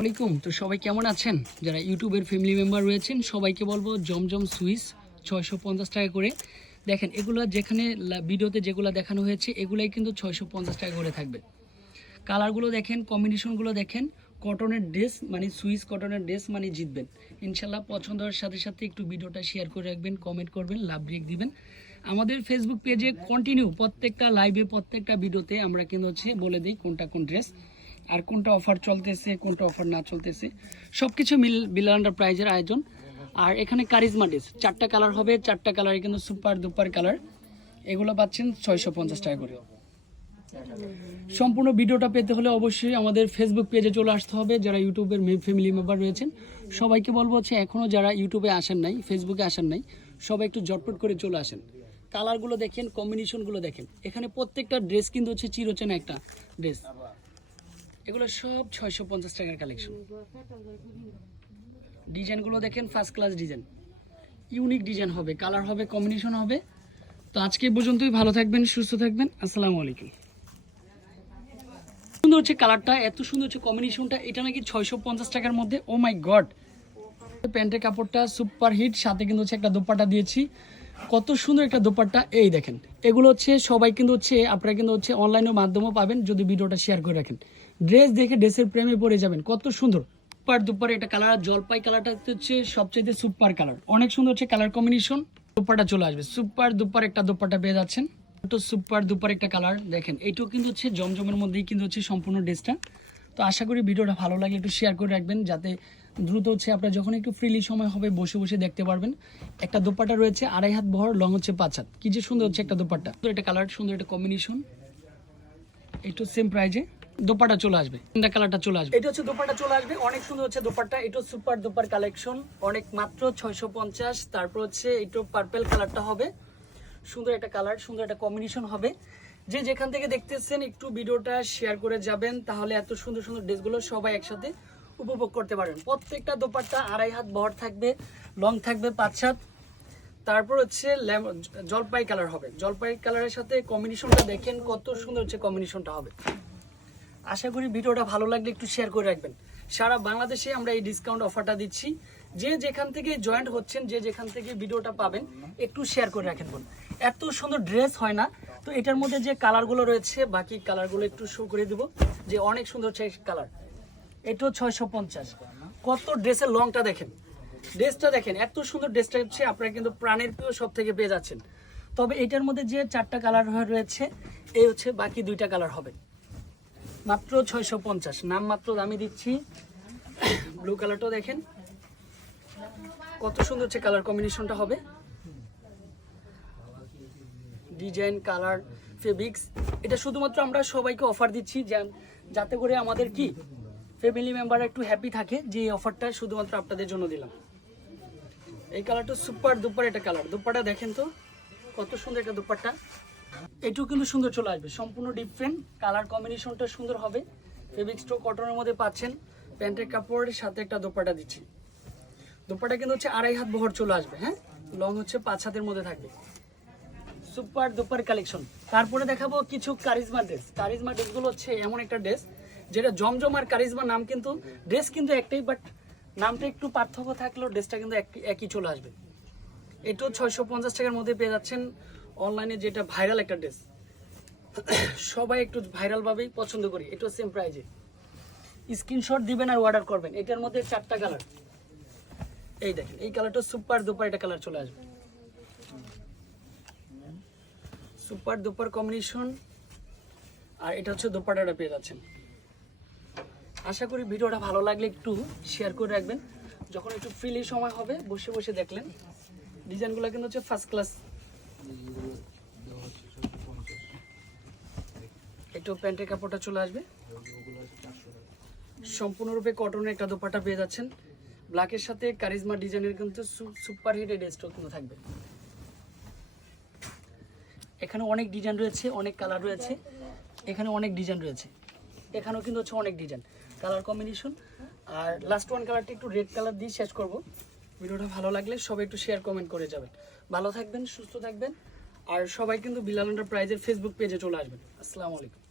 আসসালামাইকুম তো সবাই কেমন আছেন? যারা ইউটিউবের ফ্যামিলি মেম্বার রয়েছেন, সবাইকে বলব জমজম সুইস ছয়শো পঞ্চাশ টাকা করে। দেখেন, এগুলো যেখানে ভিডিওতে যেগুলো দেখানো হয়েছে, এগুলাই কিন্তু ছয়শো পঞ্চাশ টাকা করে থাকবে। কালারগুলো দেখেন, কম্বিনেশনগুলো দেখেন, কটনের ড্রেস মানে সুইস কটনের ড্রেস মানে জিতবেন। ইনশাল্লাহ পছন্দ হওয়ার সাথে সাথে একটু ভিডিওটা শেয়ার করে রাখবেন কমেন্ট করবেন, লাভ ব্রেক দিবেন। আমাদের ফেসবুক পেজে কন্টিনিউ প্রত্যেকটা লাইভে প্রত্যেকটা ভিডিওতে আমরা কিন্তু হচ্ছে বলে দিই কোনটা কোন ড্রেস আর কোনটা অফার চলতেছে, কোনটা অফার না চলতেছে সব কিছু মিল বিল আন্ডার প্রাইজের আয়োজন। আর এখানে কারিজমা ড্রেস চারটা কালার হবে, চারটা কালারে কিন্তু সুপার দুপার কালার এগুলো পাচ্ছেন ছয়শো পঞ্চাশ টাকা করে। সম্পূর্ণ ভিডিওটা পেতে হলে অবশ্যই আমাদের ফেসবুক পেজে চলে আসতে হবে, যারা ইউটিউবের ফ্যামিলি মেম্বার রয়েছেন। সবাইকে বলব হচ্ছে এখনও যারা ইউটিউবে আসেন নাই ফেসবুকে আসেন নাই, সবাই একটু জটপট করে চলে আসেন। কালারগুলো দেখেন কম্বিনেশনগুলো দেখেন। এখানে প্রত্যেকটা ড্রেস কিন্তু হচ্ছে চিরচেনা একটা ড্রেস এগুলো সব ছয়শো পঞ্চাশ টাকার কালেকশন ডিজাইনগুলো দেখেন first class design unique design হবে কালার হবে কম্বিনেশন হবে। তো আজকে পর্যন্তই, ভালো থাকবেন, সুস্থ থাকবেন, আসসালামু আলাইকুম। সুন্দর হচ্ছে কালারটা এত সুন্দর হচ্ছে কম্বিনেশনটা এটা নাকি ছয়শো পঞ্চাশ টাকার মধ্যে ও মাই গড প্যান্টের কাপড়টা সুপার হিট সাথে কিন্তু হচ্ছে একটা দোপাট্টা দিয়েছি। কত সুন্দর একটা দোপাট্টা। এই দেখেন, এগুলো হচ্ছে সবাই কিন্তু হচ্ছে, আপনারা কিন্তু হচ্ছে অনলাইনের মাধ্যমেও পাবেন যদি ভিডিওটা শেয়ার করে রাখেন। ড্রেস দেখে ড্রেসের প্রেমে পড়ে যাবেন, কত সুন্দর। সুপার দুপার একটা কালার জলপাই কালারটা হচ্ছে সবচেয়ে সুপার কালার অনেক সুন্দর হচ্ছে কালার কম্বিনেশন দোপাটা চলে আসবে। সুপার দুপার একটা দোপাটা পেয়ে যাচ্ছেন। তো সুপার দুপার একটা কালার দেখেন, এইটাও কিন্তু হচ্ছে জমজমের মধ্যেই কিন্তু হচ্ছে সম্পূর্ণ ড্রেসটা তো আশা করি ভিডিওটা ভালো লাগে একটু শেয়ার করে রাখবেন, যাতে দ্রুত হচ্ছে আপনার যখন একটু ফ্রিলি সময় হবে, বসে বসে দেখতে পারবেন। একটা দোপাট্টা রয়েছে, আড়াই হাত বহর লং হচ্ছে পাঁচ হাত। কি যে সুন্দর হচ্ছে একটা দোপাট্টা। একটা কালার সুন্দর একটা কম্বিনেশন একটু সেম প্রাইজে দোপাটা চলে আসবে। কালারটা চলে আসবে। এটা হচ্ছে দোপাটা চলে আসবে, অনেক সুন্দর হচ্ছে দোপাট্টা। এটা সুপার দুপার কালেকশন অনেক মাত্র ছয়শো পঞ্চাশ। তারপর হচ্ছে একটু পার্পেল কালারটা হবে। সুন্দর একটা কালার সুন্দর একটা কম্বিনেশন হবে। যে যেখান থেকে দেখতেছেন, একটু ভিডিওটা শেয়ার করে যাবেন, তাহলে এত সুন্দর সুন্দর ড্রেসগুলো সবাই একসাথে উপভোগ করতে পারেন। প্রত্যেকটা দোপাট্টা আড়াই হাত বহর থাকবে লং থাকবে, পাঁচ সাত তারপর হচ্ছে জলপাই কালার হবে। জলপাই কালারের সাথে কম্বিনেশনটা দেখেন কত সুন্দর হচ্ছে কম্বিনেশনটা হবে। আশা করি ভিডিওটা ভালো লাগলে একটু শেয়ার করে রাখবেন। সারা বাংলাদেশে আমরা এই ডিসকাউন্ট অফারটা দিচ্ছি। যে যেখান থেকে জয়েন্ট হচ্ছেন, যে যেখান থেকে ভিডিওটা পাবেন, একটু শেয়ার করে রাখেন বোন। এত সুন্দর ড্রেস হয় না। তো এটার মধ্যে যে কালারগুলো রয়েছে, বাকি কালারগুলো একটু শো করে দেবো যে অনেক সুন্দর হচ্ছে কালার এটাও ছয়শো পঞ্চাশ। কত ড্রেসের লংটা দেখেন? ড্রেসটা দেখেন, এত সুন্দর ড্রেসটা হচ্ছে আপনারা কিন্তু প্রাণের প্রিয় সব থেকে পেয়ে যাচ্ছেন। তবে এটার মধ্যে যে চারটা কালার রয়েছে, এই হচ্ছে বাকি দুইটা কালার হবে। মাত্র ছয়শো পঞ্চাশ নাম মাত্র দামি দিচ্ছি। ব্লু কালারটাও দেখেন। কত সুন্দর হচ্ছে কালার কম্বিনেশনটা হবে। ডিজাইন কালার ফেব্রিক্স এটা শুধুমাত্র আমরা সবাইকে অফার দিচ্ছি। যাতে করে আমাদের কি ফ্যামিলি মেম্বার একটু হ্যাপি থাকে, যে এই অফারটা শুধুমাত্র আপনাদের জন্য দিলাম। এই কালারটা সুপার দুপার একটা কালার দুপাটা দেখেন তো, কত সুন্দর একটা দুপাট্টা এটাও কিন্তু সুন্দর চলে আসবে, সম্পূর্ণ ডিফারেন্ট কালার কম্বিনেশনটা সুন্দর হবে। ফেব্রিক্সটাও কটনের মধ্যে পাচ্ছেন, প্যান্টের কাপড়ের সাথে একটা দোপাটা দিচ্ছি। দোপাটা কিন্তু হচ্ছে আড়াই হাত বহর চলে আসবে হ্যাঁ? লং হচ্ছে পাঁচ হাতের মধ্যে থাকবে। সুপার দুপার কালেকশন তারপরে দেখাবো কিছু কারিজমা ড্রেস কারিজমা ড্রেসগুলো হচ্ছে এমন একটা ড্রেস যেটা জমজম আর কারিজমা নাম কিন্তু ড্রেস কিন্তু একটাই বাট নামটা একটু পার্থক্য থাকলেও ড্রেসটা কিন্তু এক- একই চলে আসবে। এটাও ছয়শো পঞ্চাশ টাকার মধ্যে পেয়ে যাচ্ছেন অনলাইনে যেটা ভাইরাল একটা ড্রেস সবাই একটু ভাইরাল ভাবেই পছন্দ করি, এটাও সেম প্রাইজে স্ক্রিনশট দিবেন আর অর্ডার করবেন, এটার মধ্যে চারটা কালার এই দেখেন, এই কালারটা সুপার দুপার এটা কালার চলে আসবে। সুপার দুপার কম্বিনেশন আর এটা হচ্ছে দোপাটাটা পেয়ে যাচ্ছেন। আশা করি ভিডিওটা ভালো লাগলে একটু শেয়ার করে রাখবেন। যখন একটু ফ্রিলি সময় হবে, বসে বসে দেখলেন। ডিজাইনগুলো কিন্তু হচ্ছে ফার্স্ট ক্লাস একটু প্যান্টের কাপড়টা চলে আসবে। সম্পূর্ণরূপে কটনের একটা দোপাটা পেয়ে যাচ্ছেন। ব্ল্যাকের সাথে কারিজমা ডিজাইনের কিন্তু সুপার হিট ড্রেসটাও কিন্তু থাকবে। এখানে অনেক ডিজাইন রয়েছে, অনেক কালার রয়েছে। এখানে অনেক ডিজাইন রয়েছে। এখানেও কিন্তু হচ্ছে অনেক ডিজাইন কালার কম্বিনেশন আর লাস্ট ওয়ান কালারটা একটু রেড কালার দিয়ে শেষ করব। ভিডিওটা ভালো লাগলে সবাই একটু শেয়ার কমেন্ট করে যাবেন। ভালো থাকবেন, সুস্থ থাকবেন। আর সবাই কিন্তু বিলাল প্রাইজের ফেসবুক পেজে চলে আসবেন। আসসালামু আলাইকুম।